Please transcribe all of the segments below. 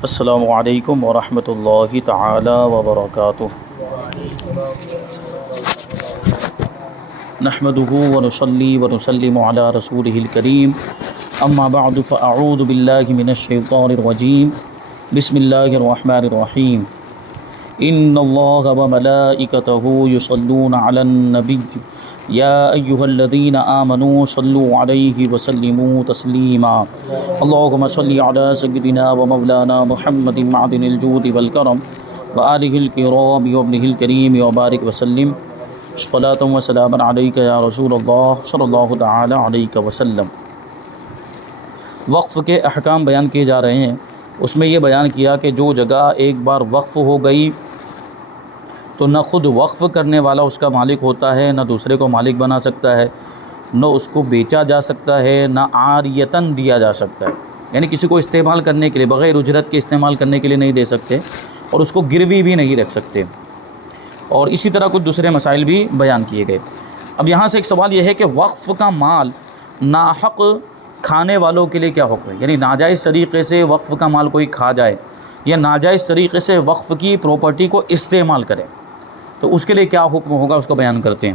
السلام علیکم ورحمۃ اللہ تعالی وبرکاتہ۔ نحمده ونصلی ونسلم علی رسولہ الکریم، اما بعد فاعوذ باللہ من الشیطان الرجیم، بسم اللہ الرحمن الرحیم۔ ان اللہ وملائکتہ یصلون علی النبی یا ایہا الذین آمنوا صلوا علیہ وسلموا تسلیما۔ اللہم صلی علی سیدنا ومولانا محمد معدن الجود والکرم وآلہ الکرام وابنہ الکریم وبارک وسلم، صلاۃ و سلام علیک یا رسول اللہ صلی اللہ تعالی علیہ وسلم۔ وقف کے احکام بیان کیے جا رہے ہیں۔ اس میں یہ بیان کیا کہ جو جگہ ایک بار وقف ہو گئی تو نہ خود وقف کرنے والا اس کا مالک ہوتا ہے، نہ دوسرے کو مالک بنا سکتا ہے، نہ اس کو بیچا جا سکتا ہے، نہ عاریتاً دیا جا سکتا ہے، یعنی کسی کو استعمال کرنے کے لیے بغیر اجرت کے استعمال کرنے کے لیے نہیں دے سکتے، اور اس کو گروی بھی نہیں رکھ سکتے، اور اسی طرح کچھ دوسرے مسائل بھی بیان کیے گئے۔ اب یہاں سے ایک سوال یہ ہے کہ وقف کا مال ناحق کھانے والوں کے لیے کیا حکم ہے؟ یعنی ناجائز طریقے سے وقف کا مال کوئی کھا جائے یا ناجائز طریقے سے وقف کی پراپرٹی کو استعمال کرے تو اس کے لیے کیا حکم ہوگا، اس کو بیان کرتے ہیں۔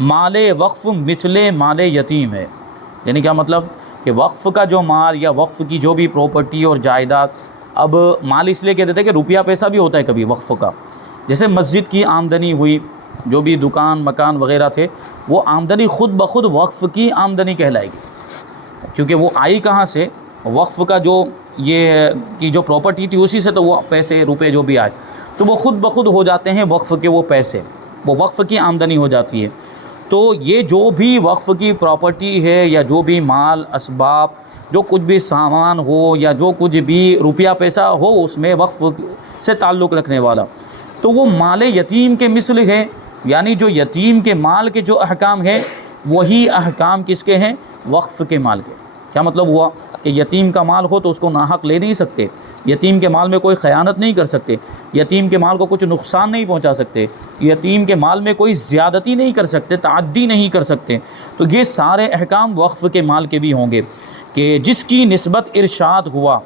مال وقف مثل مال یتیم ہے، یعنی کیا مطلب کہ وقف کا جو مال یا وقف کی جو بھی پراپرٹی اور جائیداد، اب مال اس لیے کہتے تھے کہ روپیہ پیسہ بھی ہوتا ہے کبھی وقف کا، جیسے مسجد کی آمدنی ہوئی، جو بھی دکان مکان وغیرہ تھے، وہ آمدنی خود بخود وقف کی آمدنی کہلائے گی، کیونکہ وہ آئی کہاں سے؟ وقف کا جو یہ کی جو پراپرٹی تھی اسی سے تو وہ پیسے روپے جو بھی آئے تو وہ خود بخود ہو جاتے ہیں وقف کے، وہ پیسے وہ وقف کی آمدنی ہو جاتی ہے۔ تو یہ جو بھی وقف کی پراپرٹی ہے یا جو بھی مال اسباب، جو کچھ بھی سامان ہو یا جو کچھ بھی روپیہ پیسہ ہو اس میں وقف سے تعلق رکھنے والا، تو وہ مال یتیم کے مثل ہے، یعنی جو یتیم کے مال کے جو احکام ہیں وہی احکام کس کے ہیں؟ وقف کے مال کے۔ کیا مطلب ہوا کہ یتیم کا مال ہو تو اس کو ناحق لے نہیں سکتے، یتیم کے مال میں کوئی خیانت نہیں کر سکتے، یتیم کے مال کو کچھ نقصان نہیں پہنچا سکتے، یتیم کے مال میں کوئی زیادتی نہیں کر سکتے، تعدی نہیں کر سکتے۔ تو یہ سارے احکام وقف کے مال کے بھی ہوں گے کہ جس کی نسبت ارشاد ہوا،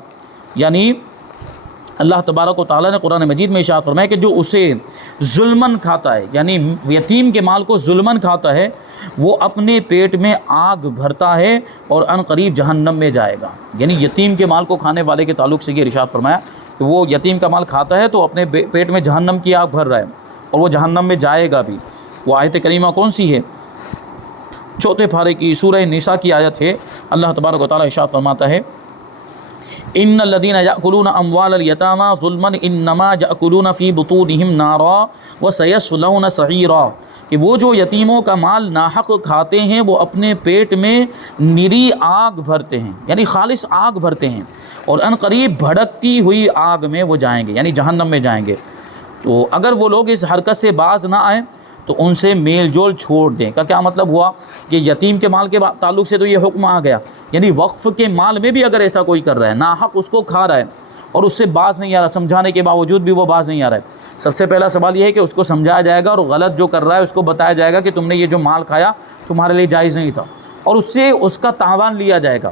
یعنی اللہ تبارک و تعالیٰ نے قرآن مجید میں ارشاد فرمایا کہ جو اسے ظلماً کھاتا ہے، یعنی یتیم کے مال کو ظلماً کھاتا ہے، وہ اپنے پیٹ میں آگ بھرتا ہے اور عن قریب جہنم میں جائے گا۔ یعنی یتیم کے مال کو کھانے والے کے تعلق سے یہ ارشاد فرمایا کہ وہ یتیم کا مال کھاتا ہے تو اپنے پیٹ میں جہنم کی آگ بھر رہا ہے اور وہ جہنم میں جائے گا بھی۔ وہ آیت کریمہ کون سی ہے؟ چوتھے پارے کی سورہ نساء کی آیت ہے۔ اللہ تبارک و تعالیٰ ارشاد فرماتا ہے ان الذين يأكلون اموال اليتامى ظلما انما يأكلون في بطونهم نارا وسيصلون سعيرا، کہ وہ جو یتیموں کا مال ناحق کھاتے ہیں وہ اپنے پیٹ میں نری آگ بھرتے ہیں، یعنی خالص آگ بھرتے ہیں، اور ان قریب بھڑکتی ہوئی آگ میں وہ جائیں گے، یعنی جہنم میں جائیں گے۔ تو اگر وہ لوگ اس حرکت سے باز نہ آئیں تو ان سے میل جول چھوڑ دیں۔ کا کیا مطلب ہوا کہ یتیم کے مال کے تعلق سے تو یہ حکم آ گیا، یعنی وقف کے مال میں بھی اگر ایسا کوئی کر رہا ہے، ناحق اس کو کھا رہا ہے اور اس سے باز نہیں آ رہا، سمجھانے کے باوجود بھی وہ باز نہیں آ رہا ہے، سب سے پہلا سوال یہ ہے کہ اس کو سمجھایا جائے گا اور غلط جو کر رہا ہے اس کو بتایا جائے گا کہ تم نے یہ جو مال کھایا تمہارے لیے جائز نہیں تھا، اور اس سے اس کا تاوان لیا جائے گا،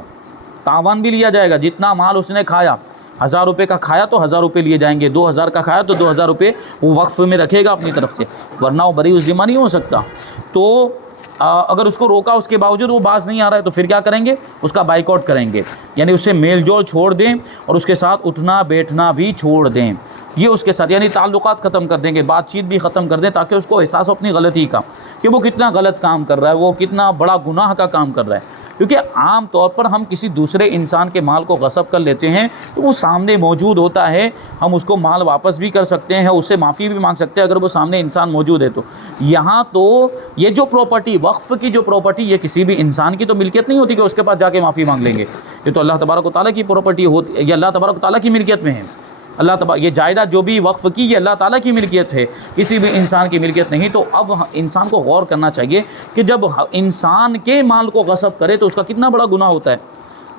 تاوان بھی لیا جائے گا۔ جتنا مال اس نے کھایا، 1000 روپے کا کھایا تو 1000 روپے لیے جائیں گے، 2000 کا کھایا تو 2000 روپے وہ وقف میں رکھے گا اپنی طرف سے، ورنہ وہ بری الذمہ نہیں ہو سکتا۔ تو اگر اس کو روکا اس کے باوجود وہ باز نہیں آ رہا ہے تو پھر کیا کریں گے؟ اس کا بائیکاٹ کریں گے، یعنی اس سے میل جول چھوڑ دیں اور اس کے ساتھ اٹھنا بیٹھنا بھی چھوڑ دیں، یہ اس کے ساتھ، یعنی تعلقات ختم کر دیں گے، بات چیت بھی ختم کر دیں، تاکہ اس کو احساس ہو اپنی غلطی کا کہ وہ کتنا غلط کام کر رہا ہے، وہ کتنا بڑا گناہ کا کام کر رہا ہے۔ کیونکہ عام طور پر ہم کسی دوسرے انسان کے مال کو غصب کر لیتے ہیں تو وہ سامنے موجود ہوتا ہے، ہم اس کو مال واپس بھی کر سکتے ہیں، اس سے معافی بھی مانگ سکتے ہیں اگر وہ سامنے انسان موجود ہے تو۔ یہاں تو یہ جو پراپرٹی، وقف کی جو پراپرٹی، یہ کسی بھی انسان کی تو ملکیت نہیں ہوتی کہ اس کے پاس جا کے معافی مانگ لیں گے، یہ تو اللہ تبارک و تعالیٰ کی پراپرٹی ہوتی ہے، یہ اللہ تبارک و تعالیٰ کی ملکیت میں ہے۔ یہ جائیداد جو بھی وقف کی یہ اللہ تعالیٰ کی ملکیت ہے، کسی بھی انسان کی ملکیت نہیں۔ تو اب انسان کو غور کرنا چاہیے کہ جب انسان کے مال کو غصب کرے تو اس کا کتنا بڑا گناہ ہوتا ہے۔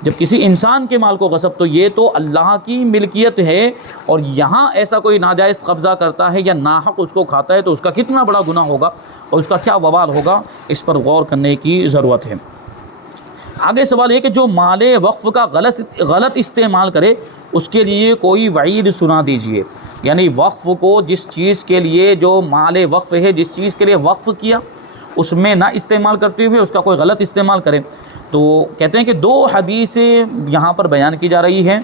جب کسی انسان کے مال کو غصب، تو یہ تو اللہ کی ملکیت ہے، اور یہاں ایسا کوئی ناجائز قبضہ کرتا ہے یا ناحق اس کو کھاتا ہے تو اس کا کتنا بڑا گناہ ہوگا اور اس کا کیا وبال ہوگا، اس پر غور کرنے کی ضرورت ہے۔ آگے سوال یہ کہ جو مال وقف کا غلط استعمال کرے اس کے لیے کوئی وعید سنا دیجئے. یعنی وقف کو جس چیز کے لیے جو مال وقف ہے، جس چیز کے لیے وقف کیا اس میں نہ استعمال کرتے ہوئے اس کا کوئی غلط استعمال کرے. تو کہتے ہیں کہ 2 حدیثیں یہاں پر بیان کی جا رہی ہیں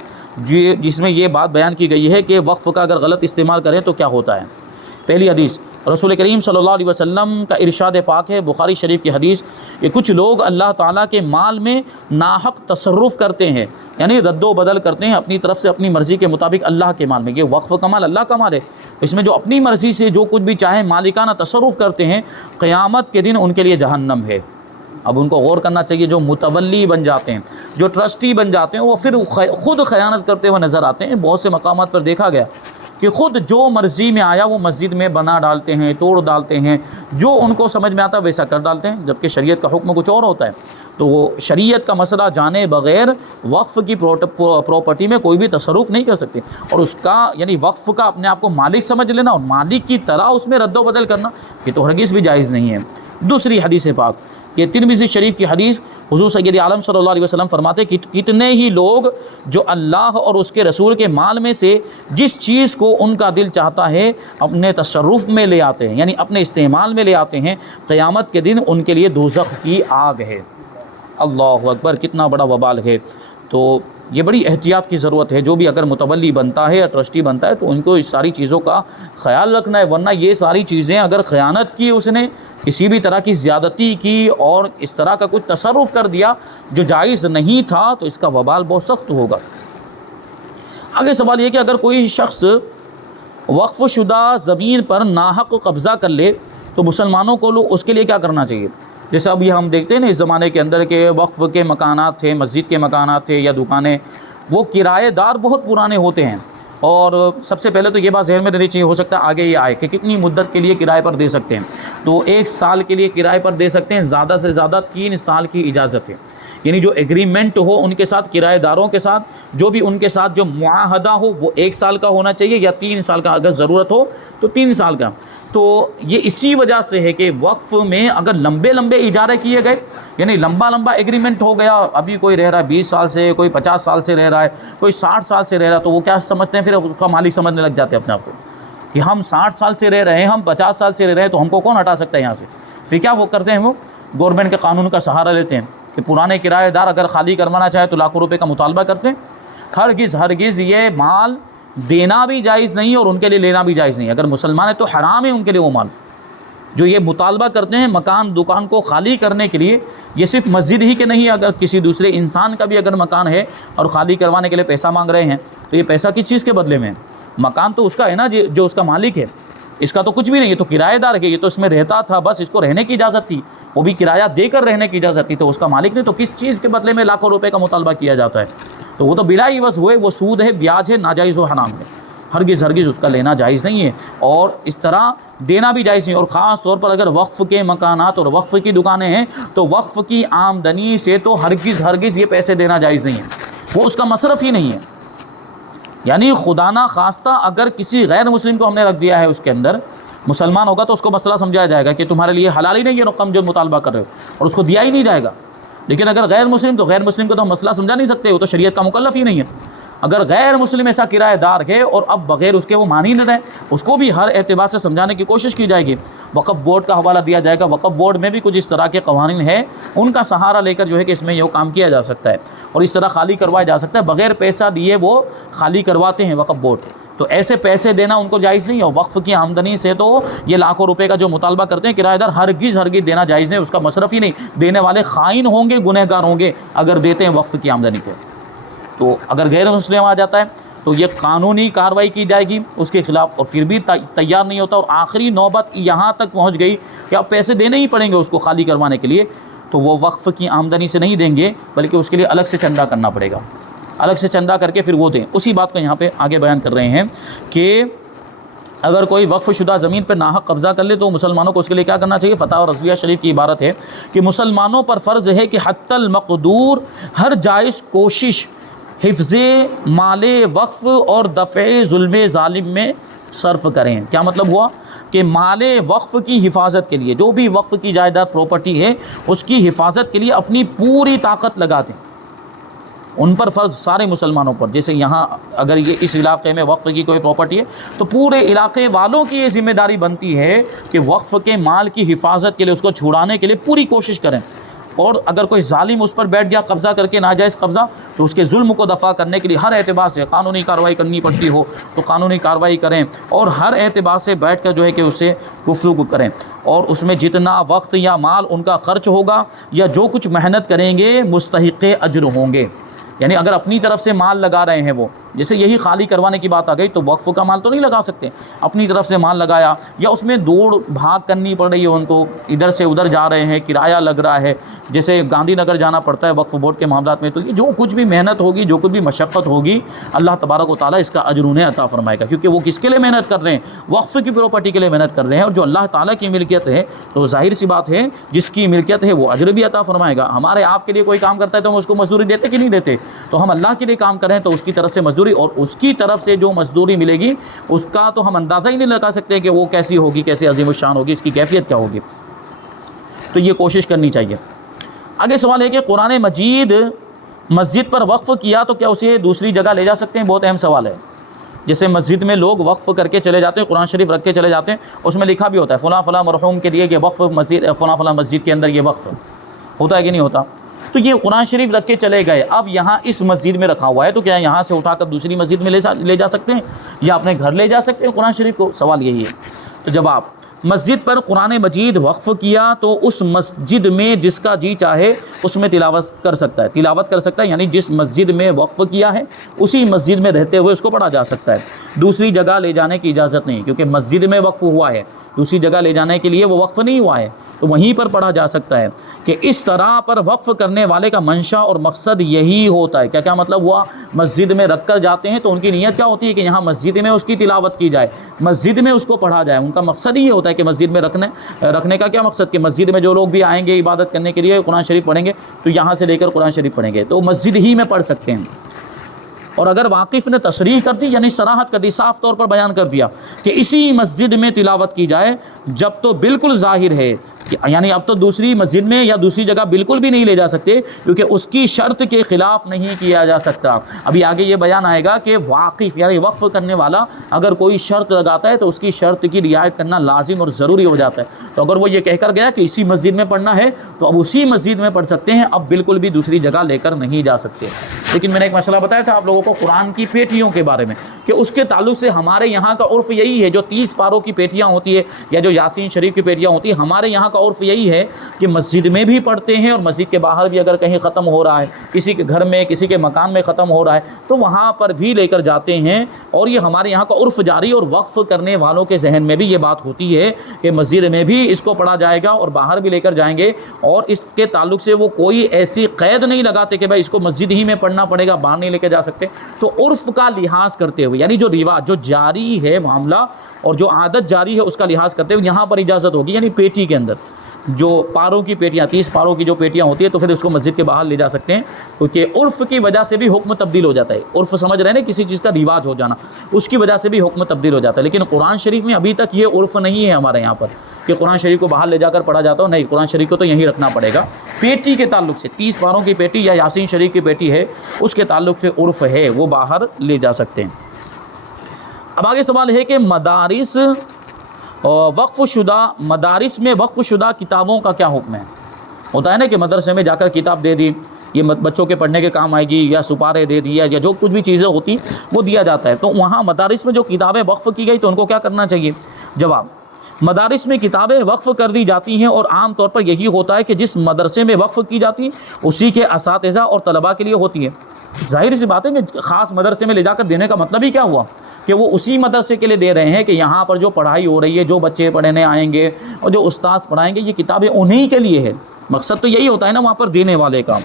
جس میں یہ بات بیان کی گئی ہے کہ وقف کا اگر غلط استعمال کریں تو کیا ہوتا ہے. پہلی حدیث رسول کریم صلی اللہ علیہ وسلم کا ارشاد پاک ہے، بخاری شریف کی حدیث، کہ کچھ لوگ اللہ تعالیٰ کے مال میں ناحق تصرف کرتے ہیں، یعنی رد و بدل کرتے ہیں اپنی طرف سے اپنی مرضی کے مطابق اللہ کے مال میں. یہ وقف کا مال اللہ کا مال ہے، اس میں جو اپنی مرضی سے جو کچھ بھی چاہے مالکانہ تصرف کرتے ہیں، قیامت کے دن ان کے لیے جہنم ہے. اب ان کو غور کرنا چاہیے. جو متولی بن جاتے ہیں، جو ٹرسٹی بن جاتے ہیں، وہ پھر خود خیانت کرتے ہوئے نظر آتے ہیں. بہت سے مقامات پر دیکھا گیا کہ خود جو مرضی میں آیا وہ مسجد میں بنا ڈالتے ہیں، توڑ ڈالتے ہیں، جو ان کو سمجھ میں آتا ہے ویسا کر ڈالتے ہیں، جبکہ شریعت کا حکم کچھ اور ہوتا ہے. تو وہ شریعت کا مسئلہ جانے بغیر وقف کی پراپرٹی میں کوئی بھی تصرف نہیں کر سکتے، اور اس کا یعنی وقف کا اپنے آپ کو مالک سمجھ لینا اور مالک کی طرح اس میں رد و بدل کرنا، یہ تو ہرگز بھی جائز نہیں ہے. دوسری حدیث پاک، یہ ترمذی شریف کی حدیث، حضور سید عالم صلی اللہ علیہ وسلم فرماتے کہ کتنے ہی لوگ جو اللہ اور اس کے رسول کے مال میں سے جس چیز کو ان کا دل چاہتا ہے اپنے تصرف میں لے آتے ہیں، یعنی اپنے استعمال میں لے آتے ہیں، قیامت کے دن ان کے لیے دوزخ کی آگ ہے. اللہ اکبر، کتنا بڑا وبال ہے. تو یہ بڑی احتیاط کی ضرورت ہے. جو بھی اگر متولی بنتا ہے یا ٹرسٹی بنتا ہے تو ان کو اس ساری چیزوں کا خیال رکھنا ہے، ورنہ یہ ساری چیزیں اگر خیانت کی، اس نے کسی بھی طرح کی زیادتی کی اور اس طرح کا کچھ تصرف کر دیا جو جائز نہیں تھا تو اس کا وبال بہت سخت ہوگا. آگے سوال یہ کہ اگر کوئی شخص وقف شدہ زمین پر ناحق قبضہ کر لے تو مسلمانوں کو اس کے لیے کیا کرنا چاہیے؟ جیسے اب یہ ہم دیکھتے ہیں نا اس زمانے کے اندر کہ وقف کے مکانات تھے، مسجد کے مکانات تھے یا دکانیں، وہ کرایہ دار بہت پرانے ہوتے ہیں. اور سب سے پہلے تو یہ بات ذہن میں رہنی چاہیے، ہو سکتا ہے آگے یہ آئے کہ کتنی مدت کے لیے کرائے پر دے سکتے ہیں. تو 1 سال کے لیے کرائے پر دے سکتے ہیں، زیادہ سے زیادہ 3 سال کی اجازت ہے. یعنی جو ایگریمنٹ ہو ان کے ساتھ، کرایہ داروں کے ساتھ جو بھی ان کے ساتھ جو معاہدہ ہو وہ 1 سال کا ہونا چاہیے یا 3 سال کا، اگر ضرورت ہو تو 3 سال کا. تو یہ اسی وجہ سے ہے کہ وقف میں اگر لمبے اجارے کیے گئے، یعنی لمبا ایگریمنٹ ہو گیا، ابھی کوئی رہ رہا ہے 20 سال سے، کوئی 50 سال سے رہ رہا ہے، کوئی 60 سال سے رہ رہا ہے، تو وہ کیا سمجھتے ہیں پھر اس کا مالک سمجھنے لگ جاتے ہیں اپنے آپ کو کہ ہم 60 سال سے رہ رہے ہیں، ہم 50 سال سے رہ رہے ہیں، تو ہم کو کون ہٹا سکتا ہے یہاں سے. پھر کیا وہ کرتے ہیں، وہ گورنمنٹ کے قانون کا سہارا لیتے ہیں کہ پرانے کرایہ دار اگر خالی کروانا چاہے تو لاکھوں روپے کا مطالبہ کرتے ہیں. ہرگز یہ مال دینا بھی جائز نہیں اور ان کے لیے لینا بھی جائز نہیں. اگر مسلمان ہے تو حرام ہے ان کے لیے وہ مال جو یہ مطالبہ کرتے ہیں مکان دکان کو خالی کرنے کے لیے. یہ صرف مسجد ہی کے نہیں، اگر کسی دوسرے انسان کا بھی اگر مکان ہے اور خالی کروانے کے لیے پیسہ مانگ رہے ہیں تو یہ پیسہ کس چیز کے بدلے میں ہے؟ مکان تو اس کا ہے نا جو اس کا مالک ہے، اس کا تو کچھ بھی نہیں، یہ تو کرایہ دار ہے، یہ تو اس میں رہتا تھا، بس اس کو رہنے کی اجازت تھی، وہ بھی کرایہ دے کر رہنے کی اجازت تھی، تو اس کا مالک نہیں، تو کس چیز کے بدلے میں لاکھوں روپے کا مطالبہ کیا جاتا ہے؟ تو وہ تو بلا عوض ہوئے، وہ سود ہے، بیاج ہے، ناجائز و حرام ہے. ہرگز اس کا لینا جائز نہیں ہے اور اس طرح دینا بھی جائز نہیں. اور خاص طور پر اگر وقف کے مکانات اور وقف کی دکانیں ہیں تو وقف کی آمدنی سے تو ہرگز یہ پیسے دینا جائز نہیں ہے، وہ اس کا مصرف ہی نہیں ہے. یعنی خدا نہ خواستہ اگر کسی غیر مسلم کو ہم نے رکھ دیا ہے اس کے اندر، مسلمان ہوگا تو اس کو مسئلہ سمجھایا جائے گا کہ تمہارے لیے حلال ہی نہیں یہ رقم جو مطالبہ کر رہے ہو، اور اس کو دیا ہی نہیں جائے گا. لیکن اگر غیر مسلم، تو غیر مسلم کو تو ہم مسئلہ سمجھا نہیں سکتے، وہ تو شریعت کا مکلف ہی نہیں ہے. اگر غیر مسلم ایسا کرایہ دار ہے اور اب بغیر اس کے وہ مان ہی نہ رہے، اس کو بھی ہر اعتبار سے سمجھانے کی کوشش کی جائے گی. وقف بورڈ کا حوالہ دیا جائے گا، وقف بورڈ میں بھی کچھ اس طرح کے قوانین ہیں، ان کا سہارا لے کر جو ہے کہ اس میں یہ کام کیا جا سکتا ہے اور اس طرح خالی کروایا جا سکتا ہے. بغیر پیسہ دیے وہ خالی کرواتے ہیں وقف بورڈ، تو ایسے پیسے دینا ان کو جائز نہیں ہے. اور وقف کی آمدنی سے تو یہ لاکھوں روپے کا جو مطالبہ کرتے ہیں کرایہ دار، ہرگز دینا جائز نہیں، اس کا مصرف ہی نہیں. دینے والے خائن ہوں گے، گنہگار ہوں گے اگر دیتے ہیں وقف کی آمدنی کو. تو اگر غیر مسلم آ جاتا ہے تو یہ قانونی کارروائی کی جائے گی اس کے خلاف، اور پھر بھی تیار نہیں ہوتا اور آخری نوبت یہاں تک پہنچ گئی کہ اب پیسے دینے ہی پڑیں گے اس کو خالی کروانے کے لیے، تو وہ وقف کی آمدنی سے نہیں دیں گے بلکہ اس کے لیے الگ سے چندہ کرنا پڑے گا، الگ سے چندہ کر کے پھر وہ دیں. اسی بات کو یہاں پہ آگے بیان کر رہے ہیں کہ اگر کوئی وقف شدہ زمین پر ناحق قبضہ کر لے تو مسلمانوں کو اس کے لیے کیا کرنا چاہیے. فتح اور رضویہ شریف کی عبارت ہے کہ مسلمانوں پر فرض ہے کہ حتی المقدور ہر جائز کوشش حفظ مال وقف اور دفع ظلم ظالم میں صرف کریں۔ کیا مطلب ہوا کہ مال وقف کی حفاظت کے لیے، جو بھی وقف کی جائیداد پراپرٹی ہے اس کی حفاظت کے لیے اپنی پوری طاقت لگا دیں۔ ان پر فرض سارے مسلمانوں پر، جیسے یہاں اگر یہ اس علاقے میں وقف کی کوئی پراپرٹی ہے تو پورے علاقے والوں کی یہ ذمہ داری بنتی ہے کہ وقف کے مال کی حفاظت کے لیے، اس کو چھڑانے کے لیے پوری کوشش کریں، اور اگر کوئی ظالم اس پر بیٹھ گیا قبضہ کر کے، ناجائز قبضہ، تو اس کے ظلم کو دفع کرنے کے لیے ہر اعتبار سے قانونی کارروائی کرنی پڑتی ہو تو قانونی کارروائی کریں، اور ہر اعتبار سے بیٹھ کر جو ہے کہ اسے گفتگو کریں، اور اس میں جتنا وقت یا مال ان کا خرچ ہوگا یا جو کچھ محنت کریں گے مستحق اجر ہوں گے۔ یعنی اگر اپنی طرف سے مال لگا رہے ہیں وہ، جیسے یہی خالی کروانے کی بات آ گئی تو وقف کا مال تو نہیں لگا سکتے، اپنی طرف سے مال لگایا، یا اس میں دوڑ بھاگ کرنی پڑ رہی ہے ان کو، ادھر سے ادھر جا رہے ہیں، کرایہ لگ رہا ہے، جیسے گاندھی نگر جانا پڑتا ہے وقف بورڈ کے معاملات میں، تو یہ جو کچھ بھی محنت ہوگی، جو کچھ بھی مشقت ہوگی، اللہ تبارک و تعالیٰ اس کا اجر انہیں عطا فرمائے گا، کیونکہ وہ کس کے لیے محنت کر رہے ہیں؟ وقف کی پراپرٹی کے لیے محنت کر رہے ہیں، اور جو اللہ تعالیٰ کی ملکیت ہے تو ظاہر سی بات ہے جس کی ملکیت ہے وہ اجر بھی عطا فرمائے گا۔ ہمارے آپ کے لیے کوئی کام کرتا ہے تو ہم اس کو مزدوری دیتے کہ نہیں دیتے؟ تو ہم اللہ کے لیے کام کریں تو اس کی طرف سے مزدوری، اور اس کی طرف سے جو مزدوری ملے گی اس کا تو ہم اندازہ ہی نہیں لگا سکتے کہ وہ کیسی ہوگی، کیسے عظیم الشان ہوگی، اس کی کیفیت کیا ہوگی، تو یہ کوشش کرنی چاہیے۔ آگے سوال ہے کہ قرآن مجید مسجد پر وقف کیا تو کیا اسے دوسری جگہ لے جا سکتے ہیں؟ بہت اہم سوال ہے۔ جیسے مسجد میں لوگ وقف کر کے چلے جاتے ہیں، قرآن شریف رکھ کے چلے جاتے ہیں، اس میں لکھا بھی ہوتا ہے فلاں فلاں مرحوم کے لیے یہ وقف مسجد، فلاں فلاں مسجد کے اندر یہ وقف ہوتا ہے کہ نہیں ہوتا؟ تو یہ قرآن شریف رکھ کے چلے گئے، اب یہاں اس مسجد میں رکھا ہوا ہے تو کیا یہاں سے اٹھا کر دوسری مسجد میں لے جا سکتے ہیں یا اپنے گھر لے جا سکتے ہیں قرآن شریف کو؟ سوال یہی ہے۔ تو جواب، مسجد پر قرآن مجید وقف کیا تو اس مسجد میں جس کا جی چاہے اس میں تلاوت کر سکتا ہے، یعنی جس مسجد میں وقف کیا ہے اسی مسجد میں رہتے ہوئے اس کو پڑھا جا سکتا ہے، دوسری جگہ لے جانے کی اجازت نہیں، کیونکہ مسجد میں وقف ہوا ہے، دوسری جگہ لے جانے کے لیے وہ وقف نہیں ہوا ہے، تو وہیں پر پڑھا جا سکتا ہے۔ کہ اس طرح پر وقف کرنے والے کا منشا اور مقصد یہی ہوتا ہے۔ کیا مطلب ہوا؟ مسجد میں رکھ کر جاتے ہیں تو ان کی نیت کیا ہوتی ہے کہ یہاں مسجد میں اس کی تلاوت کی جائے، مسجد میں اس کو پڑھا جائے، ان کا مقصد یہ ہوتا ہے کہ مسجد میں رکھنے کا کیا مقصد کہ مسجد میں جو لوگ بھی آئیں گے عبادت کرنے کے لیے قرآن شریف پڑھیں گے تو یہاں سے لے کر قرآن شریف پڑھیں گے، تو مسجد ہی میں پڑھ سکتے ہیں۔ اور اگر واقف نے تصریح کر دی، یعنی صراحت کر دی، صاف طور پر بیان کر دیا کہ اسی مسجد میں تلاوت کی جائے، جب تو بالکل ظاہر ہے، یعنی اب تو دوسری مسجد میں یا دوسری جگہ بالکل بھی نہیں لے جا سکتے، کیونکہ اس کی شرط کے خلاف نہیں کیا جا سکتا۔ ابھی آگے یہ بیان آئے گا کہ واقف یعنی وقف کرنے والا اگر کوئی شرط لگاتا ہے تو اس کی شرط کی رعایت کرنا لازم اور ضروری ہو جاتا ہے۔ تو اگر وہ یہ کہہ کر گیا کہ اسی مسجد میں پڑھنا ہے تو اب اسی مسجد میں پڑھ سکتے ہیں، اب بالکل بھی دوسری جگہ لے کر نہیں جا سکتے۔ لیکن میں نے ایک مسئلہ بتایا تھا آپ لوگوں کو قرآن کی پیٹیوں کے بارے میں، کہ اس کے تعلق سے ہمارے یہاں کا عرف یہی ہے، جو 30 پاروں کی پیٹیاں ہوتی ہے یا جو یاسین شریف کی پیٹیاں ہوتی ہیں، ہمارے یہاں کا عرف یہی ہے کہ مسجد میں بھی پڑھتے ہیں اور مسجد کے باہر بھی اگر کہیں ختم ہو رہا ہے، کسی کے گھر میں کسی کے مکان میں ختم ہو رہا ہے تو وہاں پر بھی لے کر جاتے ہیں، اور یہ ہمارے یہاں کا عرف جاری، اور وقف کرنے والوں کے ذہن میں بھی یہ بات ہوتی ہے کہ مسجد میں بھی اس کو پڑھا جائے گا اور باہر بھی لے کر جائیں گے، اور اس کے تعلق سے وہ کوئی ایسی قید نہیں لگاتے کہ بھائی اس کو مسجد ہی میں پڑھنا پڑے گا، باہر نہیں لے کے جا سکتے۔ تو عرف کا لحاظ کرتے ہوئے، یعنی جو رواج جو جاری ہے معاملہ اور جو عادت جاری ہے اس کا لحاظ کرتے ہوئے یہاں پر اجازت ہوگی، یعنی پیٹی کے اندر جو پاروں کی پیٹیاں 30 پاروں کی جو پیٹیاں ہوتی ہے تو پھر اس کو مسجد کے باہر لے جا سکتے ہیں، کیونکہ عرف کی وجہ سے بھی حکم تبدیل ہو جاتا ہے۔ عرف سمجھ رہے ہیں نا، کسی چیز کا رواج ہو جانا، اس کی وجہ سے بھی حکم تبدیل ہو جاتا ہے۔ لیکن قرآن شریف میں ابھی تک یہ عرف نہیں ہے ہمارے یہاں پر کہ قرآن شریف کو باہر لے جا کر پڑھا جاتا ہو، نہیں، قرآن شریف کو تو یہیں رکھنا پڑے گا۔ پیٹی کے تعلق سے 30 پاروں کی پیٹی یا یاسین شریف کی پیٹی ہے، اس کے تعلق سے عرف ہے، وہ باہر لے جا سکتے ہیں۔ اب آگے سوال ہے کہ مدارس مدارس میں وقف شدہ کتابوں کا کیا حکم ہے؟ ہوتا ہے نا کہ مدرسے میں جا کر کتاب دے دی، یہ بچوں کے پڑھنے کے کام آئے گی، یا سپارے دے دیا، یا جو کچھ بھی چیزیں ہوتی وہ دیا جاتا ہے، تو وہاں مدارس میں جو کتابیں وقف کی گئی تو ان کو کیا کرنا چاہیے؟ جواب، مدارس میں کتابیں وقف کر دی جاتی ہیں اور عام طور پر یہی ہوتا ہے کہ جس مدرسے میں وقف کی جاتی اسی کے اساتذہ اور طلباء کے لیے ہوتی ہے۔ ظاہر سی بات ہے کہ خاص مدرسے میں لے جا کر دینے کا مطلب ہی کیا ہوا کہ وہ اسی مدرسے کے لیے دے رہے ہیں کہ یہاں پر جو پڑھائی ہو رہی ہے، جو بچے پڑھنے آئیں گے اور جو استاد پڑھائیں گے، یہ کتابیں انہی کے لیے ہے۔ مقصد تو یہی ہوتا ہے نا وہاں پر دینے والے کا۔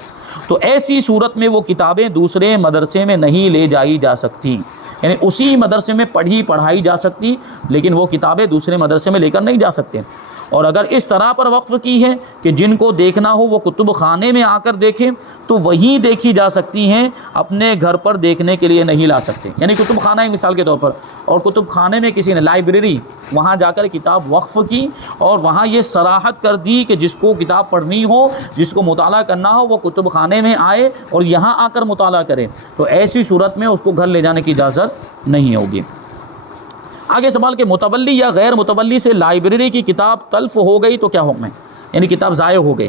تو ایسی صورت میں وہ کتابیں دوسرے مدرسے میں نہیں لے جائی جا سکتی، یعنی اسی مدرسے میں پڑھائی جا سکتی، لیکن وہ کتابیں دوسرے مدرسے میں لے کر نہیں جا سکتے۔ اور اگر اس طرح پر وقف کی ہے کہ جن کو دیکھنا ہو وہ کتب خانے میں آ کر دیکھیں تو وہیں دیکھی جا سکتی ہیں، اپنے گھر پر دیکھنے کے لیے نہیں لا سکتے۔ یعنی کتب خانہ ہے مثال کے طور پر، اور کتب خانے میں کسی نے لائبریری وہاں جا کر کتاب وقف کی اور وہاں یہ صراحت کر دی کہ جس کو کتاب پڑھنی ہو، جس کو مطالعہ کرنا ہو، وہ کتب خانے میں آئے اور یہاں آ کر مطالعہ کرے، تو ایسی صورت میں اس کو گھر لے جانے کی اجازت نہیں ہوگی۔ آگے سوال کہ متولی یا غیر متولی سے لائبریری کی کتاب تلف ہو گئی تو کیا حکم ہے؟ یعنی کتاب ضائع ہو گئی،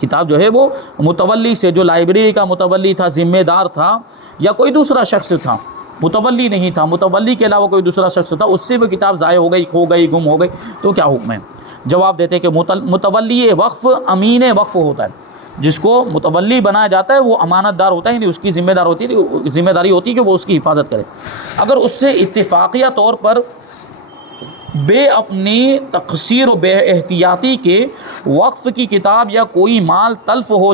کتاب جو ہے وہ متولی سے، جو لائبریری کا متولی تھا، ذمہ دار تھا، یا کوئی دوسرا شخص تھا، متولی نہیں تھا، متولی کے علاوہ کوئی دوسرا شخص تھا، اس سے وہ کتاب ضائع ہو گئی، کھو گئی، گم ہو گئی، تو کیا حکم ہے؟ جواب دیتے ہیں کہ متولی وقف امین وقف ہوتا ہے، جس کو متولی بنایا جاتا ہے وہ امانت دار ہوتا ہے، یعنی اس کی ذمہ داری ہوتی ہے کہ وہ اس کی حفاظت کرے۔ اگر اس سے اتفاقیہ طور پر بے اپنی تقصیر و بے احتیاطی کے وقف کی کتاب یا کوئی مال تلف ہو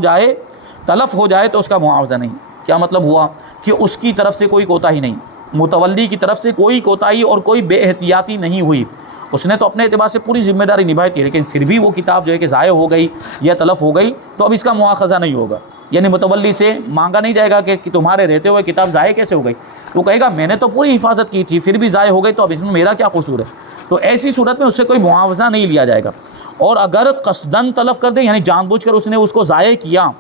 جائے تو اس کا معاوضہ نہیں۔ کیا مطلب ہوا؟ کہ اس کی طرف سے کوئی کوتاہی نہیں، متولی کی طرف سے کوئی کوتاہی اور کوئی بے احتیاطی نہیں ہوئی، اس نے تو اپنے اعتبار سے پوری ذمہ داری نبھائی تھی، لیکن پھر بھی وہ کتاب جو ہے کہ ضائع ہو گئی یا تلف ہو گئی تو اب اس کا مواخذہ نہیں ہوگا۔ یعنی متولی سے مانگا نہیں جائے گا کہ تمہارے رہتے ہوئے کتاب ضائع کیسے ہو گئی، وہ کہے گا میں نے تو پوری حفاظت کی تھی پھر بھی ضائع ہو گئی، تو اب اس میں میرا کیا قصور ہے؟ تو ایسی صورت میں اس سے کوئی معاوضہ نہیں لیا جائے گا۔ اور اگر قصداً تلف کر دے، یعنی جان بوجھ کر اس نے اس کو ضائع کیا،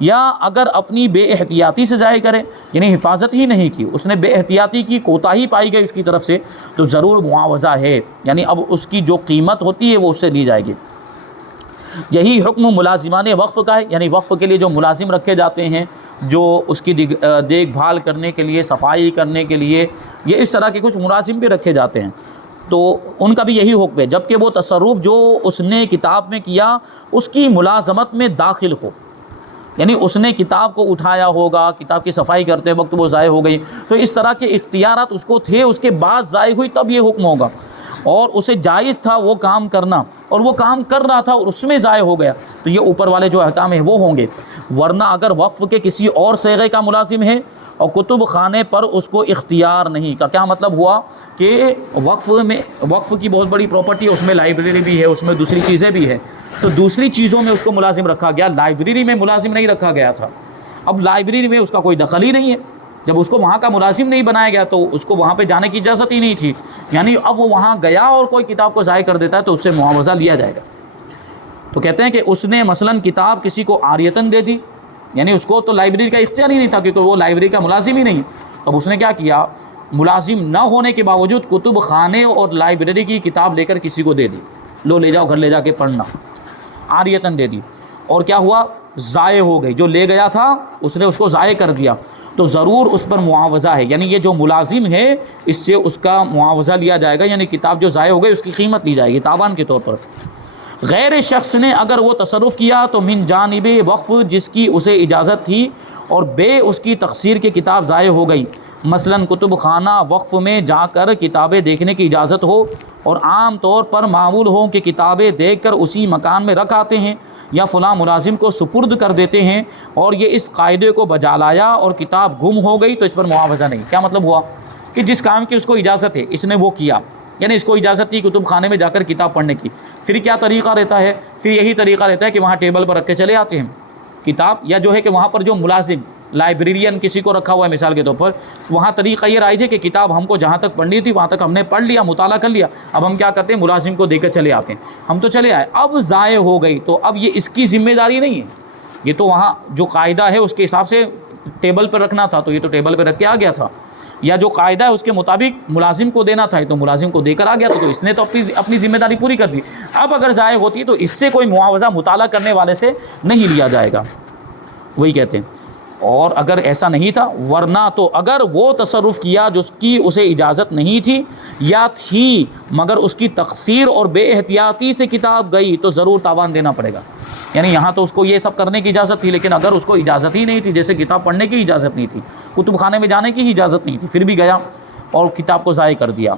یا اگر اپنی بے احتیاطی سے ضائع کرے، یعنی حفاظت ہی نہیں کی، اس نے بے احتیاطی کی، کوتاہی پائی گئی اس کی طرف سے، تو ضرور معاوضہ ہے، یعنی اب اس کی جو قیمت ہوتی ہے وہ اس سے لی جائے گی۔ یہی حکم ملازمان وقف کا ہے، یعنی وقف کے لیے جو ملازم رکھے جاتے ہیں، جو اس کی دیکھ بھال کرنے کے لیے، صفائی کرنے کے لیے، یہ اس طرح کے کچھ ملازم بھی رکھے جاتے ہیں، تو ان کا بھی یہی حکم ہے، جبکہ وہ تصرف جو اس نے کتاب میں کیا اس کی ملازمت میں داخل ہو، یعنی اس نے کتاب کو اٹھایا ہوگا، کتاب کی صفائی کرتے وقت وہ ضائع ہو گئی، تو اس طرح کے اختیارات اس کو تھے، اس کے بعد ضائع ہوئی تب یہ حکم ہوگا، اور اسے جائز تھا وہ کام کرنا اور وہ کام کر رہا تھا اور اس میں ضائع ہو گیا، تو یہ اوپر والے جو احکام ہیں وہ ہوں گے۔ ورنہ اگر وقف کے کسی اور صیغے کا ملازم ہے اور کتب خانے پر اس کو اختیار نہیں کا، کیا مطلب ہوا کہ وقف کی بہت بڑی پراپرٹی ہے، اس میں لائبریری بھی ہے، اس میں دوسری چیزیں بھی ہیں، تو دوسری چیزوں میں اس کو ملازم رکھا گیا، لائبریری میں ملازم نہیں رکھا گیا تھا۔ اب لائبریری میں اس کا کوئی دخل ہی نہیں ہے، جب اس کو وہاں کا ملازم نہیں بنایا گیا تو اس کو وہاں پہ جانے کی اجازت ہی نہیں تھی، یعنی اب وہ وہاں گیا اور کوئی کتاب کو ضائع کر دیتا ہے تو اس سے معاوضہ لیا جائے گا۔ تو کہتے ہیں کہ اس نے مثلاً کتاب کسی کو عاریتاً دے دی، یعنی اس کو تو لائبریری کا اختیار ہی نہیں تھا کیونکہ وہ لائبریری کا ملازم ہی نہیں، اب اس نے کیا کیا، ملازم نہ ہونے کے باوجود کتب خانے اور لائبریری کی کتاب لے کر کسی کو دے دی، لو لے جاؤ گھر لے جا کے پڑھنا، عاریتاً دے دی، اور کیا ہوا، ضائع ہو گئی، جو لے گیا تھا اس نے اس کو ضائع کر دیا، تو ضرور اس پر معاوضہ ہے، یعنی یہ جو ملازم ہے اس سے اس کا معاوضہ لیا جائے گا، یعنی کتاب جو ضائع ہو گئی اس کی قیمت لی جائے گی تاوان کے طور پر۔ غیر شخص نے اگر وہ تصرف کیا تو من جانب وقف جس کی اسے اجازت تھی اور بے اس کی تقصیر کی کتاب ضائع ہو گئی، مثلاً کتب خانہ وقف میں جا کر کتابیں دیکھنے کی اجازت ہو اور عام طور پر معمول ہو کہ کتابیں دیکھ کر اسی مکان میں رکھ آتے ہیں یا فلاں ملازم کو سپرد کر دیتے ہیں، اور یہ اس قاعدے کو بجا لایا اور کتاب گم ہو گئی تو اس پر معاوضہ نہیں۔ کیا مطلب ہوا کہ جس کام کی اس کو اجازت ہے اس نے وہ کیا، یعنی اس کو اجازت تھی کتب خانے میں جا کر کتاب پڑھنے کی، پھر کیا طریقہ رہتا ہے، پھر یہی طریقہ رہتا ہے کہ وہاں ٹیبل پر رکھ کے چلے آتے ہیں کتاب، یا جو ہے کہ وہاں پر جو ملازم لائبریرین کسی کو رکھا ہوا ہے مثال کے طور پر، وہاں طریقہ یہ رائج ہے کہ کتاب ہم کو جہاں تک پڑھنی تھی وہاں تک ہم نے پڑھ لیا، مطالعہ کر لیا، اب ہم کیا کرتے ہیں، ملازم کو دے کر چلے آتے ہیں، ہم تو چلے آئے، اب ضائع ہو گئی تو اب یہ اس کی ذمہ داری نہیں ہے، یہ تو وہاں جو قاعدہ ہے اس کے حساب سے ٹیبل پہ رکھنا تھا تو یہ تو ٹیبل پہ رکھ کے آ گیا تھا، یا جو قاعدہ ہے اس کے مطابق ملازم کو دینا تھا تو ملازم کو دے کر آ گیا تو اس نے تو اپنی ذمہ داری پوری کر دی، اب اگر ضائع ہوتی تو اس سے کوئی معاوضہ مطالعہ کرنے والے سے نہیں لیا جائے گا، وہی کہتے ہیں۔ اور اگر ایسا نہیں تھا، ورنہ تو اگر وہ تصرف کیا جس کی اسے اجازت نہیں تھی یا تھی مگر اس کی تقصیر اور بے احتیاطی سے کتاب گئی تو ضرور تاوان دینا پڑے گا، یعنی یہاں تو اس کو یہ سب کرنے کی اجازت تھی، لیکن اگر اس کو اجازت ہی نہیں تھی، جیسے کتاب پڑھنے کی اجازت نہیں تھی، کتب خانے میں جانے کی ہی اجازت نہیں تھی، پھر بھی گیا اور کتاب کو ضائع کر دیا،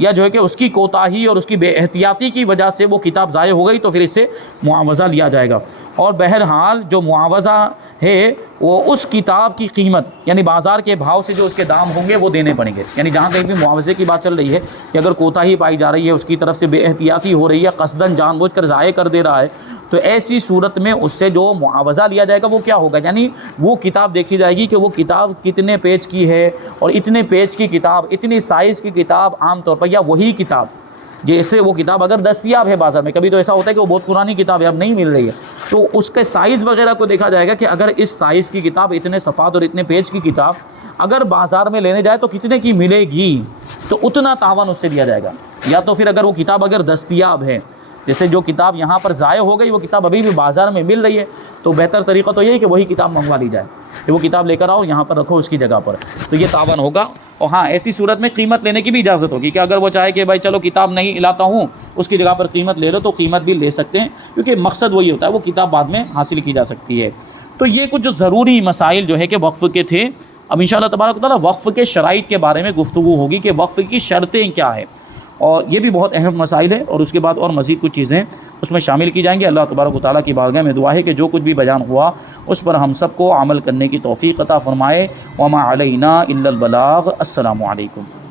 یا جو ہے کہ اس کی کوتاہی اور اس کی بے احتیاطی کی وجہ سے وہ کتاب ضائع ہو گئی تو پھر اس سے معاوضہ لیا جائے گا۔ اور بہرحال جو معاوضہ ہے وہ اس کتاب کی قیمت یعنی بازار کے بھاؤ سے جو اس کے دام ہوں گے وہ دینے پڑیں گے۔ یعنی جہاں کہیں بھی معاوضے کی بات چل رہی ہے کہ اگر کوتاہی پائی جا رہی ہے، اس کی طرف سے بے احتیاطی ہو رہی ہے، قصداً جان بوجھ کر ضائع کر دے رہا ہے، تو ایسی صورت میں اس سے جو معاوضہ لیا جائے گا وہ کیا ہوگا، یعنی وہ کتاب دیکھی جائے گی کہ وہ کتاب کتنے پیج کی ہے، اور اتنے پیج کی کتاب، اتنی سائز کی کتاب عام طور پر، یا وہی کتاب جیسے وہ کتاب اگر دستیاب ہے بازار میں، کبھی تو ایسا ہوتا ہے کہ وہ بہت پرانی کتاب ہے اب نہیں مل رہی ہے، تو اس کے سائز وغیرہ کو دیکھا جائے گا کہ اگر اس سائز کی کتاب، اتنے صفحات اور اتنے پیج کی کتاب اگر بازار میں لینے جائے تو کتنے کی ملے گی، تو اتنا تاوان اس سے دیا جائے گا۔ یا تو پھر اگر وہ کتاب اگر دستیاب ہے، جیسے جو کتاب یہاں پر ضائع ہو گئی وہ کتاب ابھی بھی بازار میں مل رہی ہے، تو بہتر طریقہ تو یہ ہے کہ وہی کتاب منگوا لی جائے، کہ وہ کتاب لے کر آؤ یہاں پر رکھو اس کی جگہ پر، تو یہ تاوان ہوگا۔ اور ہاں ایسی صورت میں قیمت لینے کی بھی اجازت ہوگی کہ اگر وہ چاہے کہ بھائی چلو کتاب نہیں لاتا ہوں اس کی جگہ پر قیمت لے لو، تو قیمت بھی لے سکتے ہیں، کیونکہ مقصد وہی ہوتا ہے، وہ کتاب بعد میں حاصل کی جا سکتی ہے۔ تو یہ کچھ جو ضروری مسائل جو ہے کہ وقف کے تھے، اب انشاءاللہ تبارک و تعالیٰ وقف کے شرائط کے بارے میں گفتگو ہوگی کہ وقف کی شرطیں کیا ہیں، اور یہ بھی بہت اہم مسائل ہے، اور اس کے بعد اور مزید کچھ چیزیں اس میں شامل کی جائیں گی۔ اللہ تبارک و تعالیٰ کی بارگاہ میں دعا ہے کہ جو کچھ بھی بیان ہوا اس پر ہم سب کو عمل کرنے کی توفیق عطا فرمائے۔ وما علینا الا البلاغ۔ السلام علیکم۔